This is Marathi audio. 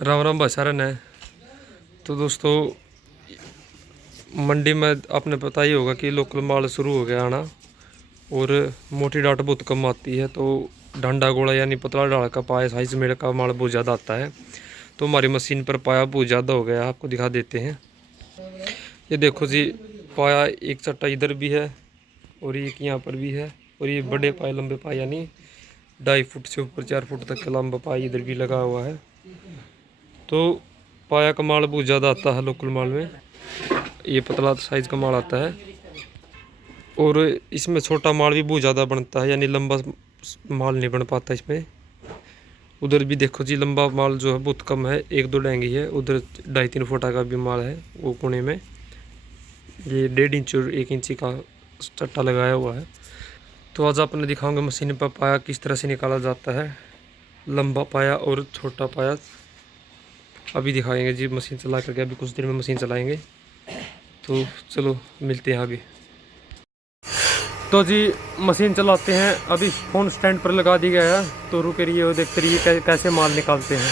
राम राम भाईसारन है। तो दोस्तों, मंडी में आपने पता ही होगा कि लोकल माल शुरू हो गया आना और मोटी डाट बहुत कम आती है। तो डंडा गोला यानी पतला डाल का पाया साइज मेरे का माल बहुत ज़्यादा आता है। तो हमारी मशीन पर पाया बहुत ज़्यादा हो गया, आपको दिखा देते हैं। ये देखो जी, पाया एक चट्टा इधर भी है और एक यहाँ पर भी है। और ये बड़े पाए लंबे पाए यानी 2.5 फुट से ऊपर 4 फुट तक का लंबा पाया इधर भी लगा हुआ है। तो पाया का माल बहुत ज़्यादा आता है लोकल माल में। ये पतला साइज़ का माल आता है और इसमें छोटा माल भी बहुत ज़्यादा बनता है, यानी लंबा माल नहीं बन पाता इसमें। उधर भी देखो जी, लंबा माल जो है बहुत कम है, 1-2 डेंगी है। उधर 2.5-3 फुटा का भी माल है वो कोने में। ये 1.5 इंच और 1 इंची का चट्टा लगाया हुआ है। तो आज आपने दिखाऊंगा मशीन पर पाया किस तरह से निकाला जाता है, लंबा पाया और छोटा पाया। अभी दिखाएंगे जी मशीन चला करके, अभी कुछ देर में मशीन चलाएंगे। तो चलो मिलते हैं आगे। तो जी मशीन चलाते हैं, अभी फ़ोन स्टैंड पर लगा दी गया है। तो रुके रहिए और देखते रहिए कैसे माल निकालते हैं।